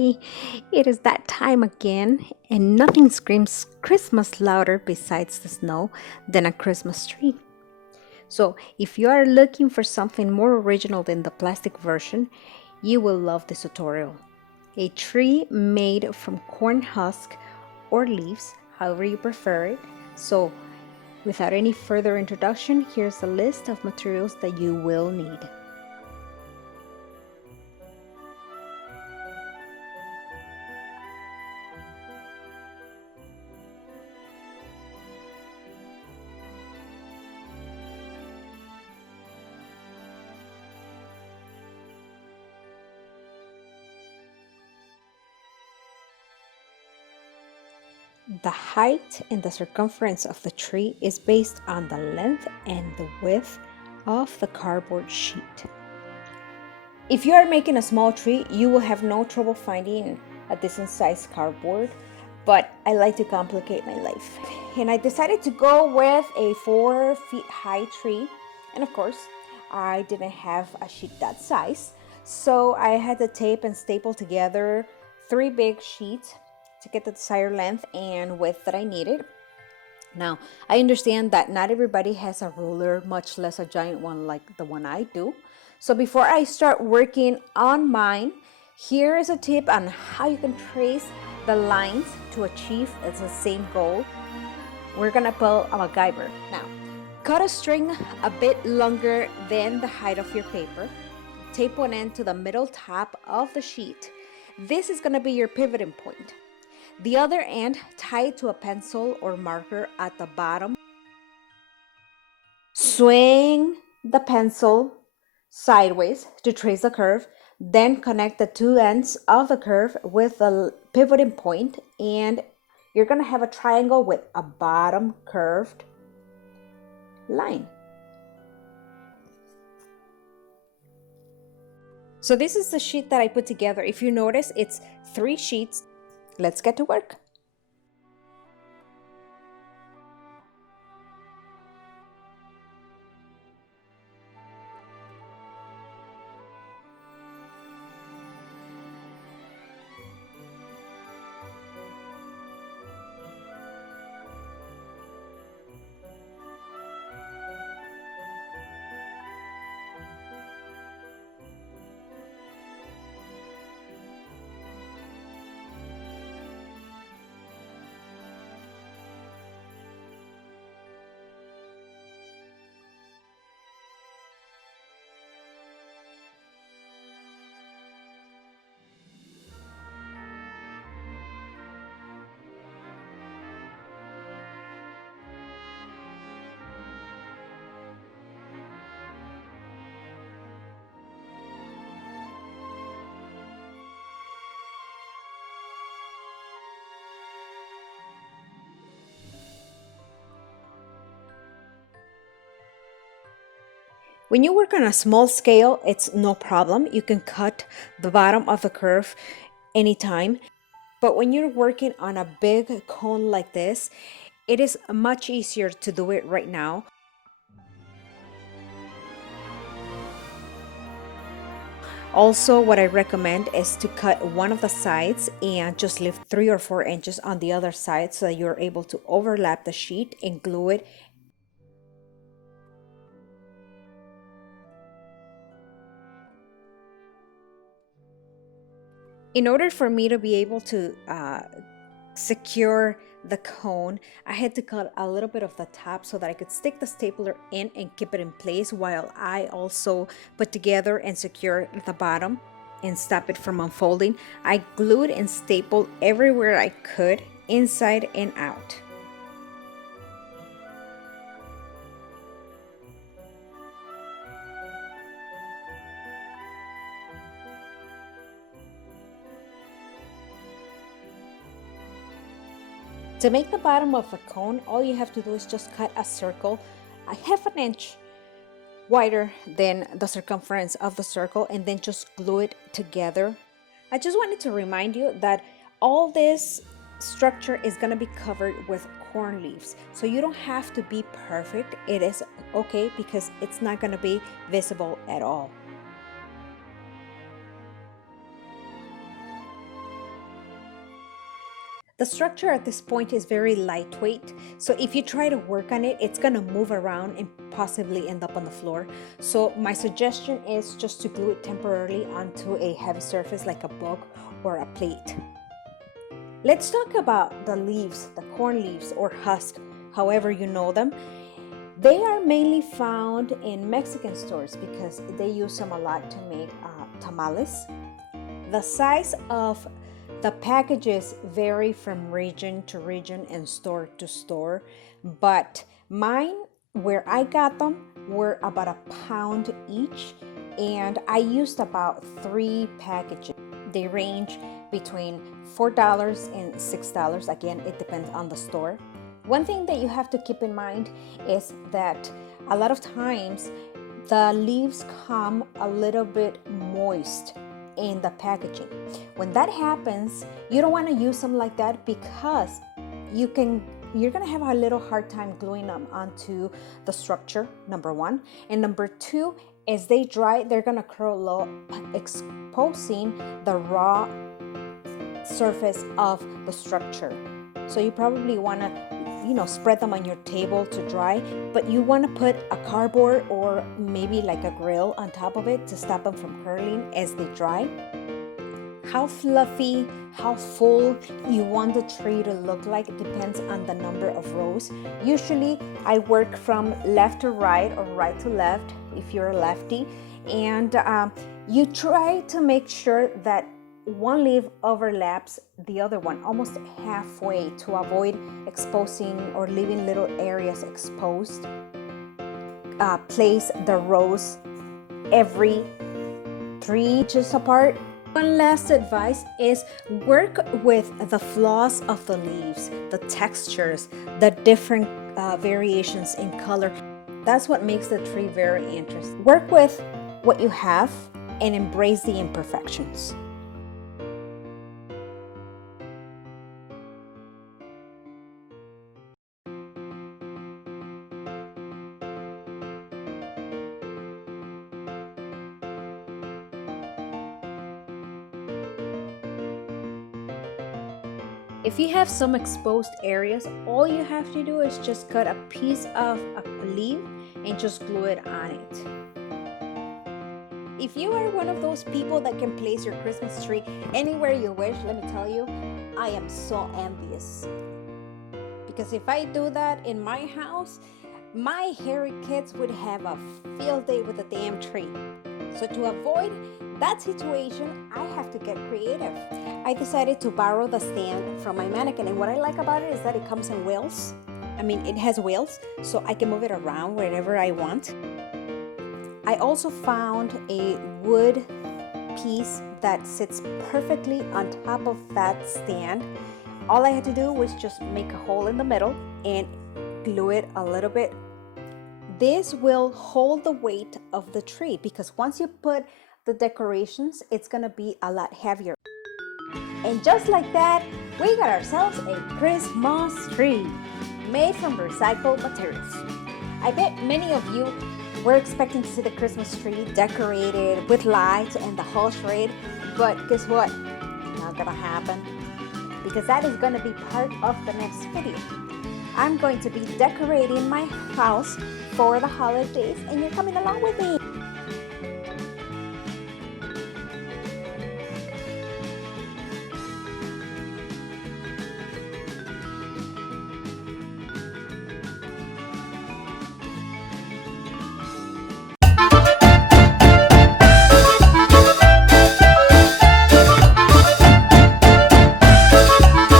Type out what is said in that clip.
Yay! It is that time again, and nothing screams Christmas louder besides the snow than a Christmas tree. So, if you are looking for something more original than the plastic version, you will love this tutorial. A tree made from corn husk or leaves, however you prefer it. So, without any further introduction, here's a list of materials that you will need. The height and the circumference of the tree is based on the length and the width of the cardboard sheet. If you are making a small tree, you will have no trouble finding a decent sized cardboard, but I like to complicate my life. And I decided to go with a 4 feet high tree. And of course, I didn't have a sheet that size. So I had to tape and staple together 3 big sheets to get the desired length and width that I needed. Now, I understand that not everybody has a ruler, much less a giant one like the one I do. So before I start working on mine, here is a tip on how you can trace the lines to achieve the same goal. We're gonna pull a MacGyver. Now, cut a string a bit longer than the height of your paper. Tape one end to the middle top of the sheet. This is gonna be your pivoting point. The other end tied to a pencil or marker at the bottom. Swing the pencil sideways to trace the curve, then connect the 2 ends of the curve with the pivoting point, and you're going to have a triangle with a bottom curved line. So this is the sheet that I put together. If you notice, it's 3 sheets. Let's get to work. When you work on a small scale, it's no problem. You can cut the bottom of the curve anytime. But when you're working on a big cone like this, it is much easier to do it right now. Also, what I recommend is to cut one of the sides and just leave 3 or 4 inches on the other side so that you're able to overlap the sheet and glue it. In order for me to be able to secure the cone, I had to cut a little bit of the top so that I could stick the stapler in and keep it in place while I also put together and secure the bottom and stop it from unfolding. I glued and stapled everywhere I could, inside and out. To make the bottom of the cone, all you have to do is just cut a circle a half an inch wider than the circumference of the circle and then just glue it together. I just wanted to remind you that all this structure is going to be covered with corn leaves, so you don't have to be perfect. It is okay because it's not going to be visible at all. The structure at this point is very lightweight, so if you try to work on it, it's gonna move around and possibly end up on the floor. So my suggestion is just to glue it temporarily onto a heavy surface like a book or a plate. Let's talk about the leaves, the corn leaves or husk, however you know them. They are mainly found in Mexican stores because they use them a lot to make tamales. The size of the packages vary from region to region and store to store, but mine, where I got them, were about a pound each, and I used about 3 packages. They range between $4 and $6. Again, it depends on the store. One thing that you have to keep in mind is that a lot of times the leaves come a little bit moist in the packaging. When that happens, you don't want to use them like that because you're gonna have a little hard time gluing them onto the structure, number one. And number two, as they dry, they're gonna curl up, exposing the raw surface of the structure. So you probably want to spread them on your table to dry, but you want to put a cardboard or maybe like a grill on top of it to stop them from curling as they dry. How fluffy, how full you want the tree to look like, it depends on the number of rows. Usually I work from left to right or right to left if you're a lefty, and you try to make sure that one leaf overlaps the other one almost halfway to avoid exposing or leaving little areas exposed. Place the rows every 3 inches apart. One last advice is work with the flaws of the leaves, the textures, the different variations in color. That's what makes the tree very interesting. Work with what you have and embrace the imperfections. If you have some exposed areas, all you have to do is just cut a piece of a leaf and just glue it on it. If you are one of those people that can place your Christmas tree anywhere you wish, let me tell you, I am so envious. Because if I do that in my house, my hairy kids would have a field day with the damn tree. So to avoid that situation, I have to get creative. I decided to borrow the stand from my mannequin, and what I like about it is that it comes in wheels. It has wheels, so I can move it around wherever I want. I also found a wood piece that sits perfectly on top of that stand. All I had to do was just make a hole in the middle and glue it a little bit. This will hold the weight of the tree because once you put the decorations, it's gonna be a lot heavier. And just like that, we got ourselves a Christmas tree made from recycled materials. I bet many of you were expecting to see the Christmas tree decorated with lights and the whole charade, but guess what? Not gonna happen, because that is gonna be part of the next video. I'm going to be decorating my house for the holidays, and you're coming along with me.